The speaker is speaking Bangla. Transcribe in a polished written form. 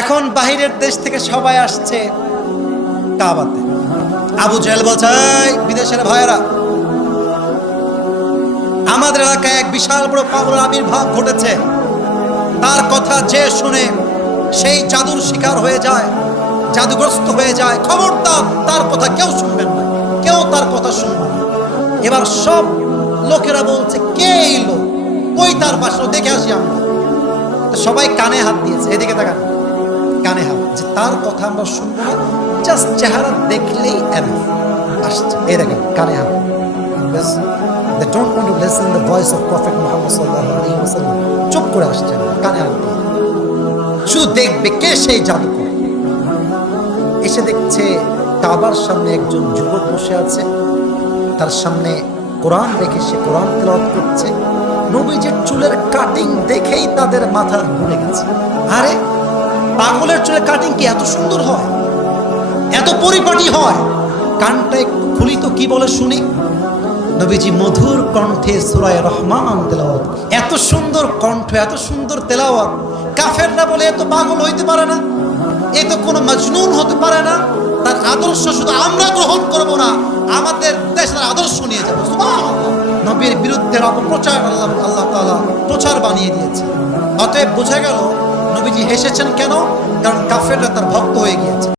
এখন বাহিরের দেশ থেকে সবাই আসছে কাবাতে। আবু জাহেল বলছে, বিদেশের ভাইয়েরা, আমাদের এলাকায় এক বিশাল বড় পাগলের আবির্ভাব ঘটেছে। তার কথা যে শুনে সেই জাদুর শিকার হয়ে যায়, জাদুগ্রস্ত হয়ে যায়। খবরদার তার কথা কেউ শুনবেন না, কেউ তার কথা শুনবে না। এবার সব লোকেরা বলছে, কে এই লোক, কই তার পাশে, দেখে আসি আমরা। সবাই কানে হাত দিয়েছে, এদিকে তাকান, কানে হাত, যে তার কথা আমরা শুনবো না, জাস্ট চেহারা দেখলেই আসছে। এই দেখেন, কানে হাত। They don't want to listen the voice of Prophet Muhammad sallallahu alaihi wasallam. চুপ করে আসছে, কানে হাত দিয়ে শুধু দেখবে কে সেই জাদুকর। এসে দেখছে কাবার সামনে একজন যুবক বসে আছে, তার সামনে কোরআন রেখে সে কোরআন তেলাওয়াত করছে। নবীজির চুলের কাটিং দেখেই তাদের মাথা ঘুরে গেছে। আরে পাগলের চুলের কাটিং কি এত সুন্দর হয়, এত পরিপাটি হয়? কানটা একটু খুলি তো, কি বলে শুনি। নবীজি মধুর কণ্ঠে সূরা রহমান তেলাওয়াত। এত সুন্দর কণ্ঠ, এত সুন্দর তেলাওয়াত। কাফেররা বলে এত পাগল হইতে পারে না, এ তো কোনো মজনুন হতে পারে না। তার আদর্শ শুধু আমরা গ্রহণ করব না, আমাদের দেশের আদর্শ নিয়ে যাবো। সুবহানাল্লাহ। নবীর বিরুদ্ধে অপপ্রচার আল্লাহ তাআলা প্রচার বানিয়ে দিয়েছে। অতএব বোঝা গেল নবীজি হেসেছেন কেন? কারণ কাফেররা তার ভক্ত হয়ে গিয়েছে।